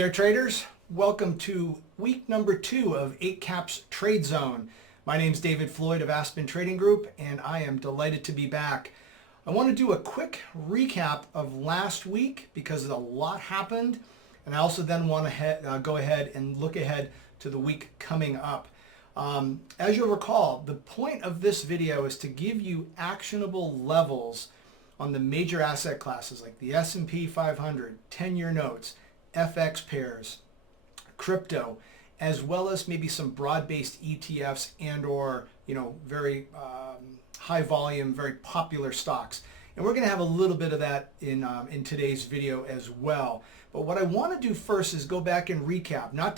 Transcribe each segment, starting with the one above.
there, traders. Welcome to week number 2 of Eightcap's Trade Zone. My name is David Floyd of Aspen Trading Group, and I am delighted to be back. I want to do a quick recap of last week because a lot happened, and I also then want to go ahead and look ahead to the week coming up. As you'll recall, the point of this video is to give you actionable levels on the major asset classes like the S&P 500, 10-year notes, FX pairs, crypto, as well as maybe some broad-based ETFs and or very high volume, very popular stocks. And we're going to have a little bit of that in today's video as well. But what I want to do first is go back and recap, not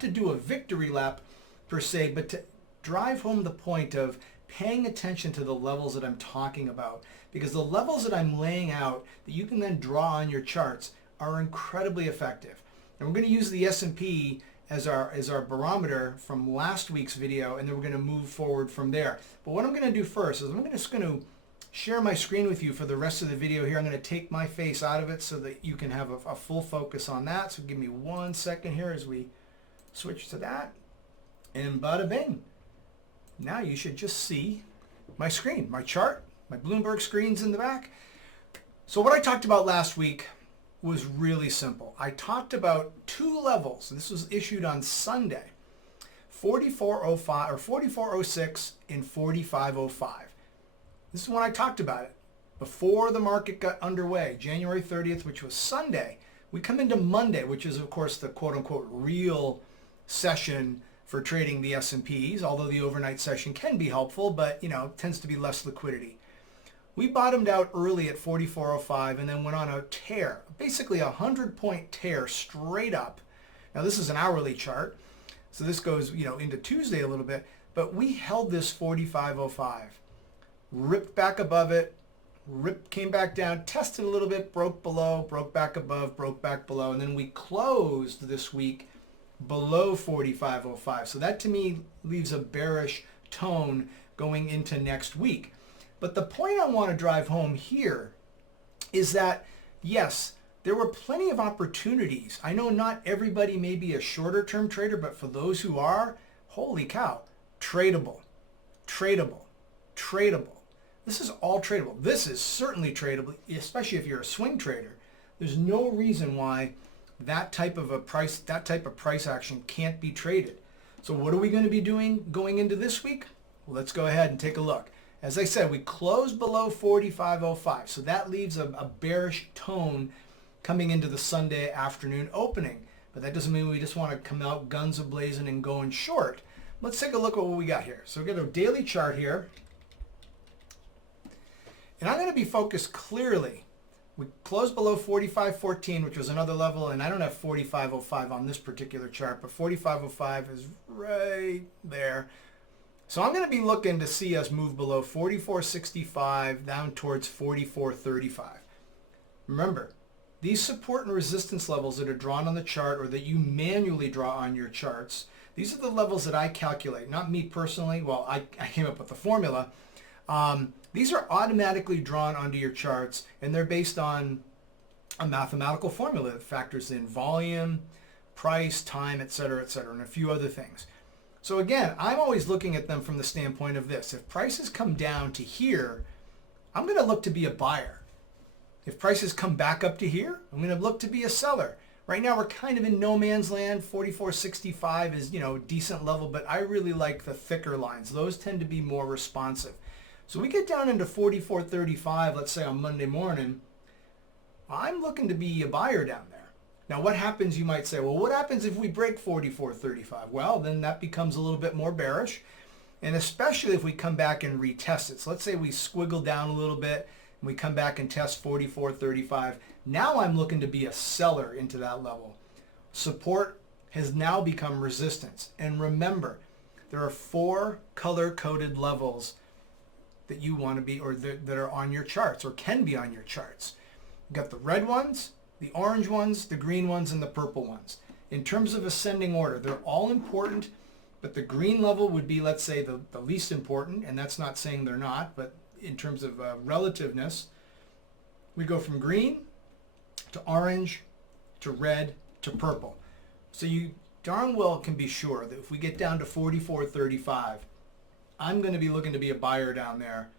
to do a victory lap per se, but to drive home the point of paying attention to the levels that I'm talking about, because the levels that I'm laying out that you can then draw on your charts are incredibly effective. And we're going to use the S&P as our barometer from last week's video, and then we're going to move forward from there. But what I'm going to do first is I'm just going to share my screen with you for the rest of the video here. I'm going to take my face out of it so that you can have a full focus on that. So give me 1 second here as we switch to that. And bada bing. Now you should just see my screen, my chart, my Bloomberg screen's in the back. So what I talked about last week was really simple. I talked about two levels. This was issued on Sunday, 4405 or 4406 and 4505. This is when I talked about it before the market got underway, January 30th, which was Sunday. We come into Monday, which is of course the quote-unquote real session for trading the S&Ps, although the overnight session can be helpful, but tends to be less liquidity. We bottomed out early at 4405 and then went on a tear, basically a 100-point tear straight up. Now this is an hourly chart, so this goes into Tuesday a little bit, but we held this 4505, ripped back above it, came back down, tested a little bit, broke below, broke back above, broke back below, and then we closed this week below 4505. So that to me leaves a bearish tone going into next week. But the point I want to drive home here is that, yes, there were plenty of opportunities. I know not everybody may be a shorter term trader, but for those who are, holy cow, tradable, tradable, tradable. This is all tradable. This is certainly tradable, especially if you're a swing trader. There's no reason why that type of price action can't be traded. So what are we going to be doing going into this week? Well, let's go ahead and take a look. As I said, we closed below 4505, so that leaves a bearish tone coming into the Sunday afternoon opening. But that doesn't mean we just want to come out guns a-blazing and going short. Let's take a look at what we got here. So we've got a daily chart here. And I'm going to be focused clearly. We closed below 4514, which was another level, and I don't have 4505 on this particular chart, but 4505 is right there. So I'm going to be looking to see us move below 4465 down towards 4435. Remember, these support and resistance levels that are drawn on the chart or that you manually draw on your charts, these are the levels that I calculate, not me personally. Well, I came up with the formula. These are automatically drawn onto your charts, and they're based on a mathematical formula that factors in volume, price, time, etc., and a few other things. So again, I'm always looking at them from the standpoint of this. If prices come down to here, I'm going to look to be a buyer. If prices come back up to here, I'm going to look to be a seller. Right now, we're kind of in no man's land. 4465 is, a decent level, but I really like the thicker lines. Those tend to be more responsive. So we get down into 4435, let's say on Monday morning, I'm looking to be a buyer down there. Now what happens, you might say, well, what happens if we break 4435? Well, then that becomes a little bit more bearish, and especially if we come back and retest it. So let's say we squiggle down a little bit, and we come back and test 4435. Now I'm looking to be a seller into that level. Support has now become resistance. And remember, there are 4 color-coded levels that you want to be, or that are on your charts, or can be on your charts. You've got the red ones, the orange ones, the green ones, and the purple ones. In terms of ascending order, they're all important, but the green level would be, let's say, the least important, and that's not saying they're not, but in terms of relativeness, we go from green to orange to red to purple. So you darn well can be sure that if we get down to 44.35, I'm going to be looking to be a buyer down there.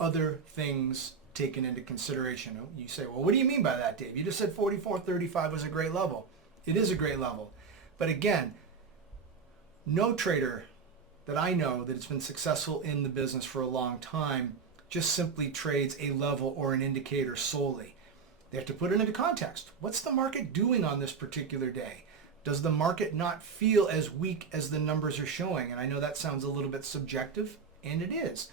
Other things taken into consideration. You say, well, what do you mean by that, Dave? You just said 44.35 was a great level. It is a great level. But again, no trader that I know that has been successful in the business for a long time just simply trades a level or an indicator solely. They have to put it into context. What's the market doing on this particular day? Does the market not feel as weak as the numbers are showing? And I know that sounds a little bit subjective, and it is.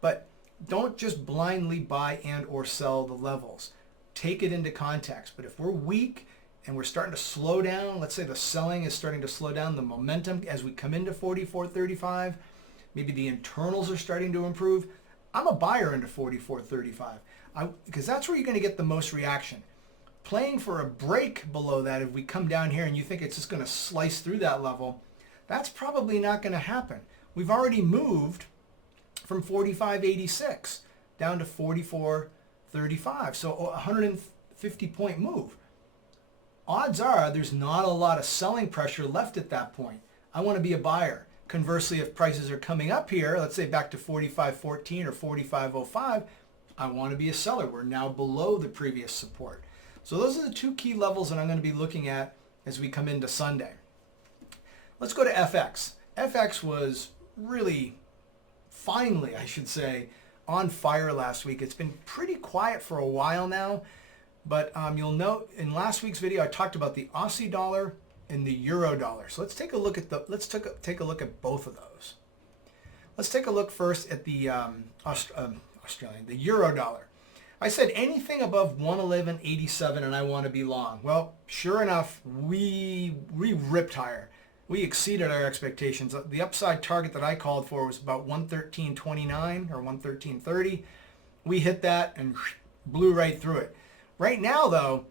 But don't just blindly buy and or sell the levels. Take it into context. But if we're weak and we're starting to slow down, let's say the selling is starting to slow down, the momentum as we come into 44.35, maybe the internals are starting to improve, I'm a buyer into 44.35 because that's where you're going to get the most reaction. Playing for a break below that, if we come down here and you think it's just going to slice through that level, that's probably not going to happen. We've already moved from 45.86 down to 44.35, so a 150 point move. Odds are there's not a lot of selling pressure left at that point. I want to be a buyer. Conversely, if prices are coming up here, let's say back to 45.14 or 45.05, I want to be a seller. We're now below the previous support. So those are the two key levels that I'm going to be looking at as we come into Sunday. Let's go to FX. FX was really, finally, I should say, on fire last week. It's been pretty quiet for a while now, but you'll note in last week's video I talked about the Aussie Dollar and the Euro Dollar. So let's take a look at take a look at both of those. Let's take a look first at the Australian, the Euro Dollar. I said anything above 111.87 and I want to be long. Well, sure enough, we ripped higher. We exceeded our expectations. The upside target that I called for was about 113.29 or 113.30. We hit that and blew right through it. Right now, though,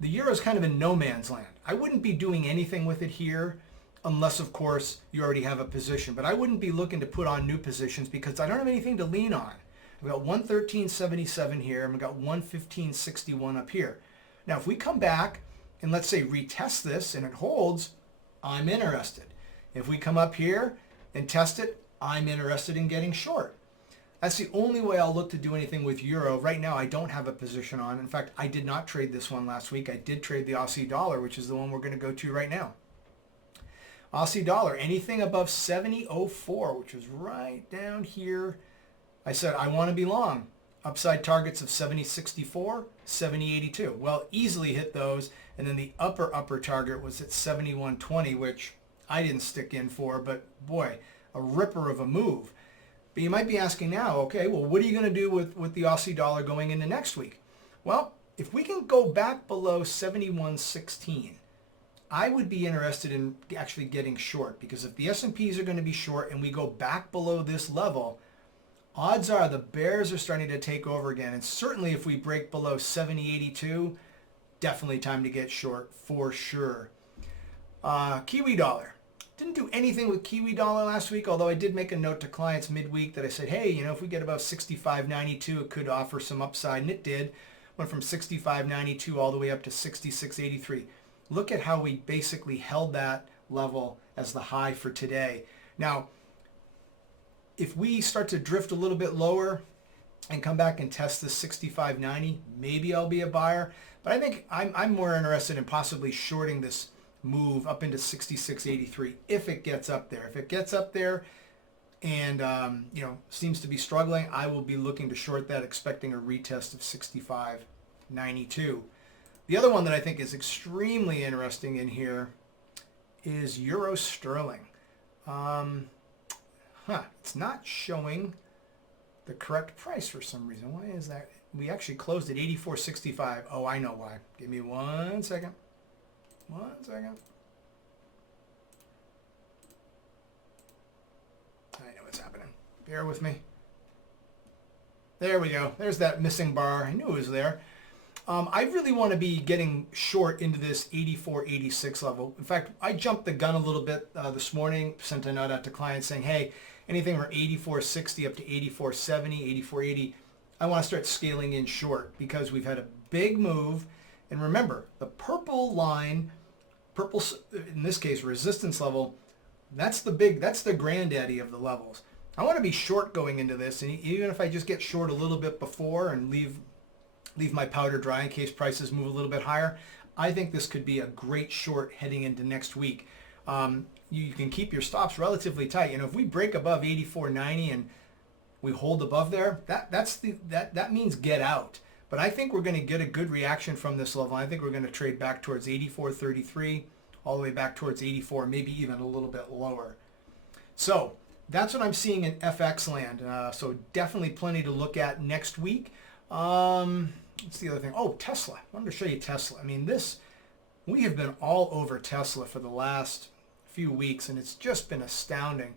the euro is kind of in no man's land. I wouldn't be doing anything with it here unless, of course, you already have a position. But I wouldn't be looking to put on new positions because I don't have anything to lean on. We've got 113.77 here, and we've got 115.61 up here. Now, if we come back and let's say retest this and it holds, I'm interested. If we come up here and test it, I'm interested in getting short. That's the only way I'll look to do anything with euro. Right now, I don't have a position on. In fact, I did not trade this one last week. I did trade the Aussie Dollar, which is the one we're going to go to right now. Aussie Dollar, anything above 70.04, which is right down here. I said, I want to be long. Upside targets of 70.64, 70.82. Well, easily hit those. And then the upper target was at 71.20, which I didn't stick in for, but boy, a ripper of a move. But you might be asking now, okay, well, what are you going to do with the Aussie Dollar going into next week? Well, if we can go back below 71.16, I would be interested in actually getting short, because if the S&Ps are going to be short and we go back below this level, odds are the bears are starting to take over again. And certainly if we break below 70.82, definitely time to get short for sure. Kiwi Dollar. Didn't do anything with Kiwi Dollar last week, although I did make a note to clients midweek that I said, hey, if we get above 65.92, it could offer some upside, and it did. Went from 65.92 all the way up to 66.83. Look at how we basically held that level as the high for today. Now, if we start to drift a little bit lower and come back and test this 65.90, maybe I'll be a buyer. But I think I'm more interested in possibly shorting this move up into 66.83 if it gets up there. If it gets up there and seems to be struggling, I will be looking to short that, expecting a retest of 65.92. The other one that I think is extremely interesting in here is Euro Sterling. It's not showing the correct price for some reason. Why is that? We actually closed at 84.65. Oh, I know why. Give me 1 second. 1 second. I know what's happening. Bear with me. There we go. There's that missing bar. I knew it was there. I really want to be getting short into this 84.86 level. In fact, I jumped the gun a little bit this morning, sent a note out to clients saying, hey, anything from 84.60 up to 84.70, 84.80, I want to start scaling in short because we've had a big move And remember, the purple line, purple, in this case, resistance level, that's the granddaddy of the levels. I want to be short going into this, and even if I just get short a little bit before and leave my powder dry in case prices move a little bit higher, I think this could be a great short heading into next week. You can keep your stops relatively tight. If we break above 84.90 and we hold above there, that means get out. But I think we're going to get a good reaction from this level. I think we're going to trade back towards 84.33, all the way back towards 84, maybe even a little bit lower. So that's what I'm seeing in FX land. So definitely plenty to look at next week. What's the other thing? Oh, Tesla. I wanted to show you Tesla. I mean, we have been all over Tesla for the last few weeks, and it's just been astounding.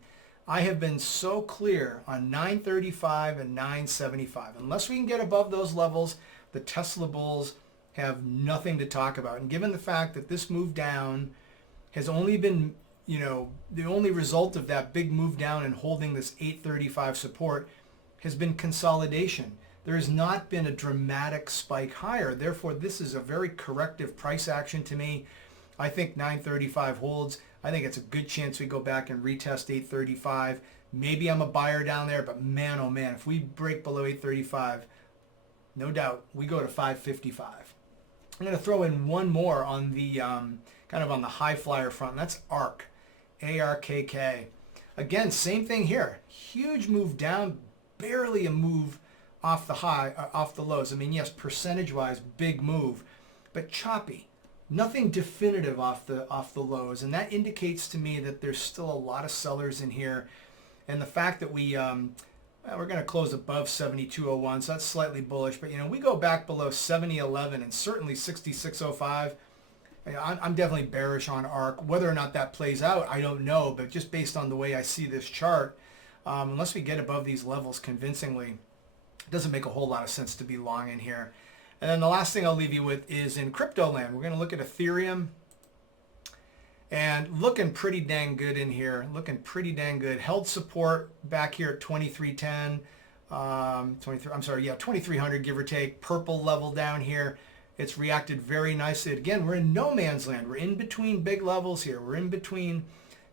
I have been so clear on 935 and 975. Unless we can get above those levels, the Tesla bulls have nothing to talk about. And given the fact that this move down has only been, the only result of that big move down and holding this 835 support has been consolidation. There has not been a dramatic spike higher. Therefore, this is a very corrective price action to me. I think 935 holds. I think it's a good chance we go back and retest 835. Maybe I'm a buyer down there, but man, oh man, if we break below 835, no doubt we go to 555. I'm going to throw in one more on the kind of on the high flyer front, and that's ARK, ARKK. Again, same thing here. Huge move down, barely a move off the high, off the lows. I mean, yes, percentage-wise, big move, but choppy. Nothing definitive off the lows, and that indicates to me that there's still a lot of sellers in here. And the fact that we're going to close above 72.01, so that's slightly bullish. But we go back below 70.11 and certainly 66.05. I'm definitely bearish on ARK. Whether or not that plays out, I don't know. But just based on the way I see this chart, unless we get above these levels convincingly, it doesn't make a whole lot of sense to be long in here. And then the last thing I'll leave you with is in crypto land. We're going to look at Ethereum. And looking pretty dang good in here. Looking pretty dang good. Held support back here at 2310. 2300 give or take. Purple level down here. It's reacted very nicely. Again, we're in no man's land. We're in between big levels here. We're in between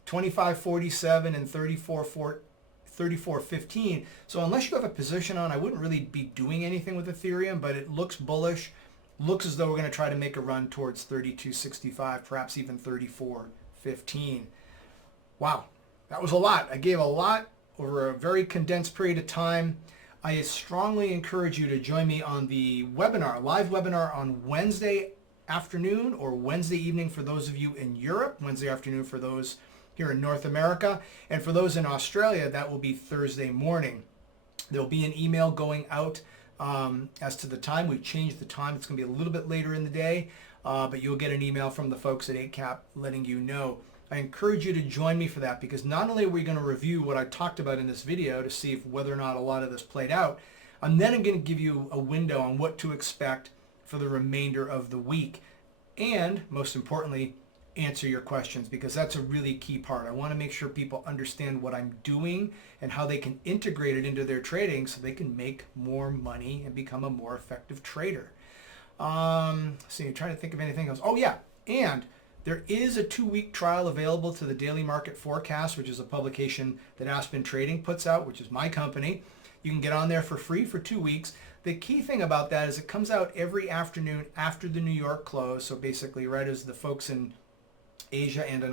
25.47 and 34.15. So unless you have a position on, I wouldn't really be doing anything with Ethereum, but it looks bullish. Looks as though we're going to try to make a run towards 32.65, perhaps even 34.15. Wow, that was a lot. I gave a lot over a very condensed period of time. I strongly encourage you to join me on the webinar, live webinar on Wednesday afternoon or Wednesday evening for those of you in Europe, Wednesday afternoon for those here in North America, and for those in Australia, that will be Thursday morning. There'll be an email going out as to the time. We've changed the time. It's going to be a little bit later in the day, but you'll get an email from the folks at Eightcap letting you know. I encourage you to join me for that, because not only are we going to review what I talked about in this video to see whether or not a lot of this played out, I'm then going to give you a window on what to expect for the remainder of the week, and most importantly, answer your questions, because that's a really key part. I want to make sure people understand what I'm doing and how they can integrate it into their trading so they can make more money and become a more effective trader. So you're trying to think of anything else. Oh yeah, and there is a 2-week trial available to the Daily Market Forecast, which is a publication that Aspen Trading puts out, which is my company. You can get on there for free for 2 weeks. The key thing about that is it comes out every afternoon after the New York close. So basically right as the folks in Asia and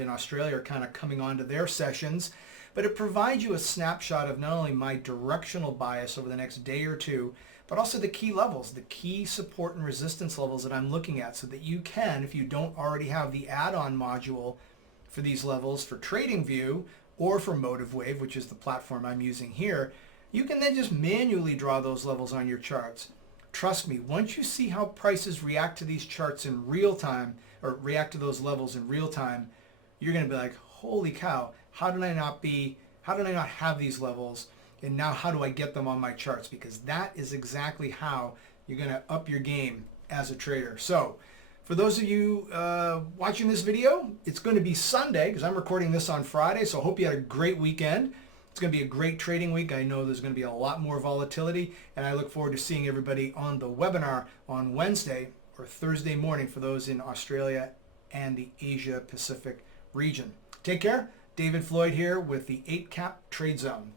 in Australia are kind of coming on to their sessions. But it provides you a snapshot of not only my directional bias over the next day or two, but also the key levels, the key support and resistance levels that I'm looking at, so that you can, if you don't already have the add-on module for these levels for TradingView or for MotiveWave, which is the platform I'm using here, you can then just manually draw those levels on your charts. Trust me, once you see how prices react to these charts in real time, or react to those levels in real time, you're going to be like, holy cow, how did I not have these levels? And now how do I get them on my charts? Because that is exactly how you're going to up your game as a trader. So for those of you watching this video, it's going to be Sunday, because I'm recording this on Friday. So I hope you had a great weekend. It's going to be a great trading week. I know there's going to be a lot more volatility, and I look forward to seeing everybody on the webinar on Wednesday, or Thursday morning for those in Australia and the Asia Pacific region. Take care. David Floyd here with the 8Cap Trade Zone.